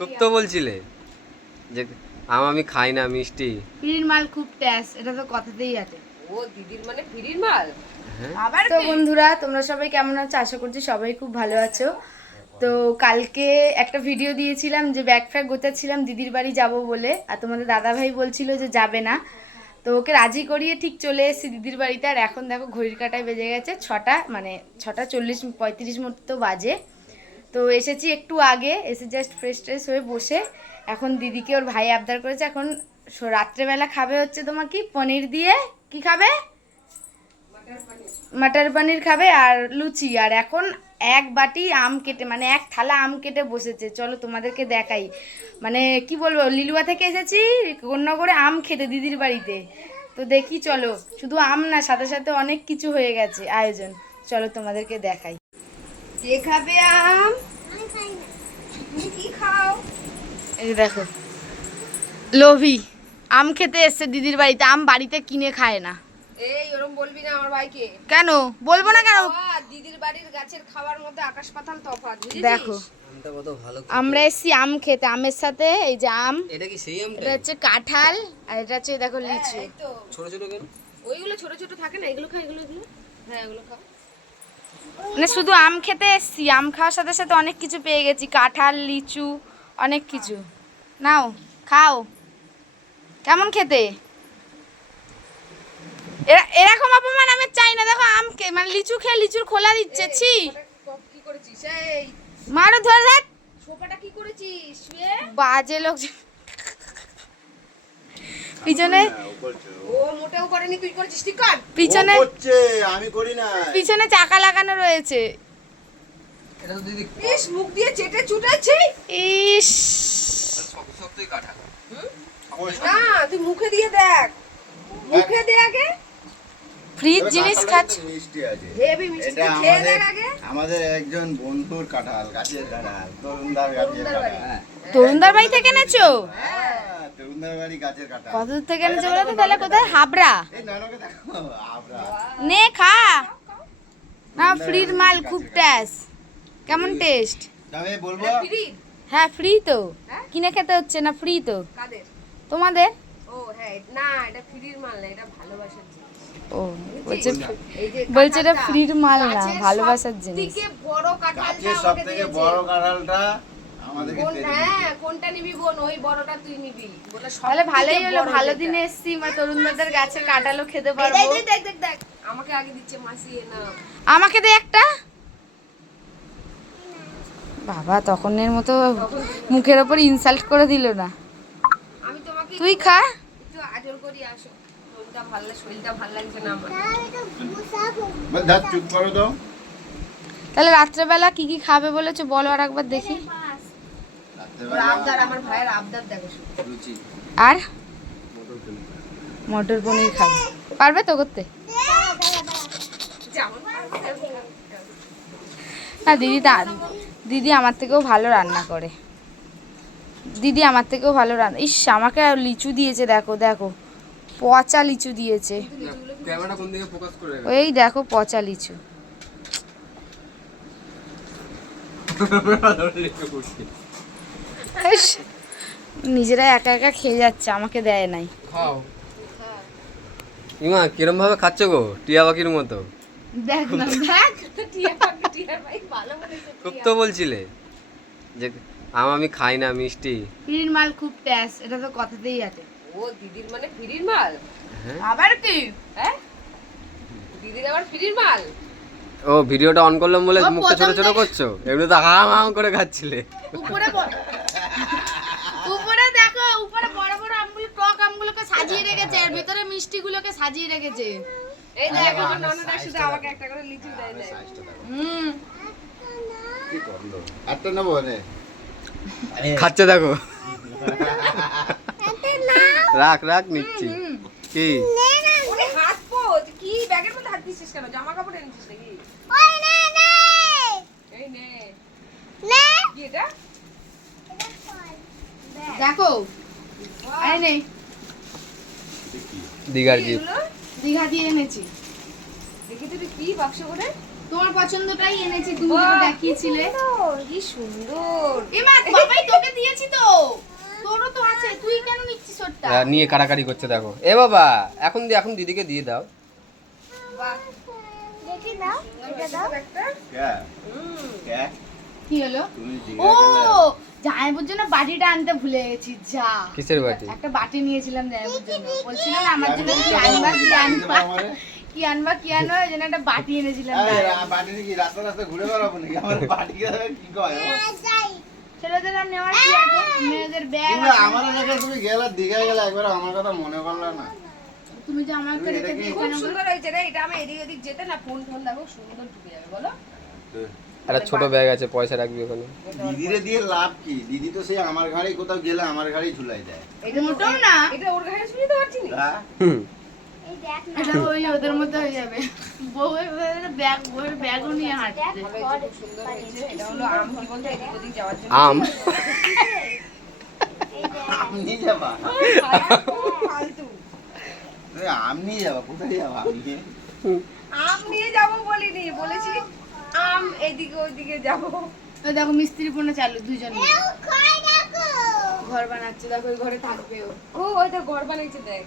খুব তো বলছিলে যে আমি খাই না মিষ্টি। ফ্রির মাল খুব টেস্ট, এটা তো কথাতেই আছে। ও দিদির মানে ফ্রির মাল। আবার তো বন্ধুরা, তোমরা সবাই কেমন আছো? আশা করছি সবাই খুব ভালো আছো। তো কালকে একটা ভিডিও দিয়েছিলাম যে ব্যাগ ফ্যাগ গোছাচ্ছিলাম দিদির বাড়ি যাব বলে, আর তোমাদের দাদা ভাই বলছিল যে যাবে না, তো ওকে রাজি করিয়ে ঠিক চলে এসেছি দিদির বাড়িতে। আর এখন দেখো ঘড়ির কাঁটায় বেজে গেছে 6টা, মানে 6:40-35 মতো বাজে। তো এসেছি একটু আগে, এসে জাস্ট ফ্রেশ ট্রেশ হয়ে বসে এখন দিদিকে ওর ভাই আবদার করেছে, এখন রাত্রেবেলা খাবে হচ্ছে তোমার কি পনির দিয়ে, কি খাবে? মটর পনির খাবে আর লুচি। আর এখন এক বাটি আম কেটে, মানে এক থালা আম কেটে বসেছে। চলো তোমাদেরকে দেখাই, মানে কি বলবো, লিলুয়া থেকে এসেছি করে আম খেতে দিদির বাড়িতে। তো দেখি চলো, শুধু আম না, সাথে সাথে অনেক কিছু হয়ে গেছে আয়োজন। চলো তোমাদেরকে দেখাই। কে খাবে আম? তুমি কি খাও? এই দেখো, লোভী আম খেতে এসছে দিদির বাড়িতে, আম বাড়িতে কিনে খায় না। এই ওরম বলবি না আমার ভাইকে। কেন বলবো না কেন? দিদির বাড়ির গাছের খাবার মধ্যে আকাশ পাতাল তফাৎ, বুঝেছিস? দেখো আমটা কত ভালো। আমরা এসছি আম খেতে, আমের সাথে এই যে আম, এটা কি সেই আমটা? এটা হচ্ছে কাঁঠাল, আর এটা হচ্ছে দেখো লিচু। এই তো ছোট ছোট কেন? ওইগুলো ছোট ছোট থাকে না, এগুলো খা, এগুলো এগুলো। হ্যাঁ এগুলো খা। মানে শুধু আম খেতে এসছি, আম খাওয়ার সাথে সাথে অনেক কিছু পেয়ে গেছি, কাঁঠাল লিচু অনেক কিছু। নাও খাও, কেমন খেতে? এরকম অপমান আমি চাই না। দেখো আম মানে লিচু খেয়ে লিচুর খোলা দিচ্ছে, ছি। কি করেছিস? এই মারো ধরে দেখ, সোফাটা কি করেছিস? শুয়ে বাজে লোক। পিছনে ও মোটেও করেনি, তুই করেছিস। ঠিক কর। পিছনে আমি করি না। পিছনে চাকা লাগানো রয়েছে। এটা তো দিদি ইস মুখ দিয়ে চেটে চুটেছি। ইস, শক্ত শক্তই কাটা। না তুই মুখে দিয়ে দেখ, মুখে দে আগে। ফ্রিজ জিনিস খাচ্ছ। মিষ্টি আছে। হেভি মিষ্টি, এটা তুই খেয়ে আমাদের দেখ আগে। আমাদের একজন বন্ধুর কাঁঠাল, গাছের কাঁঠাল, তরুণদার গাছের তরুণদার বাড়ি। কাঁঠাল। তরুণদার বাড়ি থেকে এনেছো? হ্যাঁ, তরুণদার বাড়ি গাছের কাঁঠাল। কত দূর থেকে এনেছো বলো তো? তাহলে কোথায়? হাবড়া। এই নানকে দেখো, আবরা। নে খা না, ফ্রির মাল খুব টেস্ট। কেমন টেস্ট? তবে বলবো ফ্রি? হ্যাঁ ফ্রি তো, হ্যাঁ? কিনে খেতে হচ্ছে না, ফ্রি তো কাদের? তোমাদের। ও হ্যাঁ, না এটা ফ্রির মাল না, এটা ভালোবাসার জিনিস। ও বলছে, এই যে বলছে এটা কাঁঠালটা, ফ্রির মাল না, গাছের ভালোবাসার জিনিস। সবথেকে বড় কাঁঠালটা গাছের সব আমাকে থেকে দিয়েছে। বড় কাঁঠালটা আমাদেরকে কোন, দিয়ে হ্যাঁ কোনটা নিবি বোন? ওই বড়টা তুই নিবি। বলে তাহলে ভালোই সবথেকে হলো, বড় ভালো যেটা। দিনে এসছি, মানে তরুণদাদের গাছের কাঁঠালও খেতে এই পারবো। দেখ দেখ দেখ দেখ, আমাকে আগে দিচ্ছে মাসি, এ না। আমাকে দে একটা। বাবা তখনের মতো মুখের ওপর ইনসাল্ট করে দিল না। আমি তোমাকে তুই খা। একটু আদর করি, আসো। শরীরটা ভালো, শরীরটা ভালো লাগছে না আমার। বল, ধাত চুপ করো তো। তাহলে রাত্রেবেলা কি কি খাবে বলেছো বলো আর একবার দেখি। ওর আবদার, আমার ভাইয়ের আবদার দেখো শুধু। লুচি, আর মটর পনির। মটর পনির খাবে, পারবে তো করতে? যেমন না দিদি আমার থেকেও ভালো রান্না করে, দিদি আমার থেকেও ভালো রান্না। ইস আমাকে আর লিচু দিয়েছে, দেখো দেখো পচা লিচু দিয়েছে। ক্যামেরা কোন দিকে ফোকাস করে? ওই দেখো পচা লিচু। ইস, নিজেরা একা একা খেয়ে যাচ্ছে, আমাকে দেয় নাই। খাও। ইমা কিরম ভাবে খাচ্ছ গো, টিয়া পাখির মতো। দেখ না দেখ, টিয়ার ভাই ভালো বলেছে। খুব তো বলছিলে যে আমি খাই না মিষ্টি। ফ্রির মাল খুব টেস্ট, এটা তো কথাতেই আছে। ও দিদির মানে ফ্রির মাল? হ্যাঁ আবার কি? হ্যাঁ দিদির আবার ফ্রির মাল? ও ভিডিওটা অন করলাম বলে ও মুখটা ছোট প্রথম ছোট থেকে- করছো, এমনি তো হাম হাম করে খাচ্ছিলে। উপরে উপরে দেখো, উপরে বড় বড় আমগুলো, টক আমগুলোকে সাজিয়ে রেখেছে, আর ভিতরে মিষ্টিগুলোকে সাজিয়ে রেখেছে। এই দেখ আমার ননদ শুধু আমাকে একটা করে লিচু দেয় দেয়। হুম, কি করলো? একটা নেবো নে। খাচ্ছে দেখো। রাখ রাখ নিচ্ছি। কি ওরে হাত পোজ, কি ব্যাগের মধ্যে হাত দিছিস কেন? জামা কাপড় এনেছিস নাকি? এই নে। কি এটা? দেখো আরে নেই, দিঘার কি গিফট। এগুলো? দীঘা দিয়ে এনেছি। দেখি তো কি বাক্স করে? তোমার পছন্দটাই এনেছি, তুমি যেটা দেখিয়েছিলে। কি সুন্দর। এমা বাবাই তোকে দিয়েছি তো, নিয়ে কাড়াকাড়ি করছে দেখো। এ বাবা এখন দিদিকে দিয়ে দাও। দেখি না এটা দাও। ক্যা? ক্যা? কি হলো? তুমি ও জিজ্ঞাসা করলে? জামাইবুর জন্য বাটিটা আনতে ভুলে গেছি। যা কিসের বাটি? একটা বাটি নিয়েছিলাম জামাইবুর জন্য। বলছিল না আমার জন্য কি আনবা কি আনবা কি আনবা কি আনবা, ওই জন্য একটা বাটি এনেছিলাম। বাটিতে কি রাস্তা রাস্তা ঘুরে বেড়াবো নাকি? আমার বাটি কি কয়? ছেলেদের আর নেওয়ার কি আছে, মেয়েদের ব্যাগ কিন্তু আমার দেখে তুমি গেলে দীঘায় গেলে একবার আমার কথা মনে করলে না। তুমি যে আমাকে তুমি রেখে এটা কি- দিয়ে খুব কেন সুন্দর হয়েছে রে এটা। আমি এদিক ওদিক যেতে না ফোন টোন দেখো সুন্দর ঢুকে যাবে বলো। একটা ছোট ব্যাগ আছে, পয়সা রাখবি ওখানে। দিদিরে দিয়ে লাভ কি? দিদি তো সেই আমার ঘাড়েই কোথাও গেলে আমার ঘাড়েই ঝুলাই দেয়। এটা মোটেও না। এটা ওর ঘাড়ে শুনে তো পারছি না। হ্যাঁ? হুম। এটা ওই ওদের মধ্যে হয়ে যাবে। বউয়ের ব্যাগও নিয়ে হাঁটছে। খুব সুন্দর হয়েছে। এটা হলো আম কি বলতে এদিক ওদিক যাওয়ার জন্য। আম। আম নিয়ে যাবা? ফালতু। এই আম নিয়ে যাবা? কোথায় যাবা আম নিয়ে? আম নিয়ে যাবো বলিনি, বলেছি আম এদিকে ওইদিকে যাবো। ওই দেখো মিস্ত্রি পোনা চালু দুজন মিলে। ঘর বানাচ্ছে দেখো, ওই ঘরে থাকবে ও। ও ওই তো ঘর বানাইছে দেখ।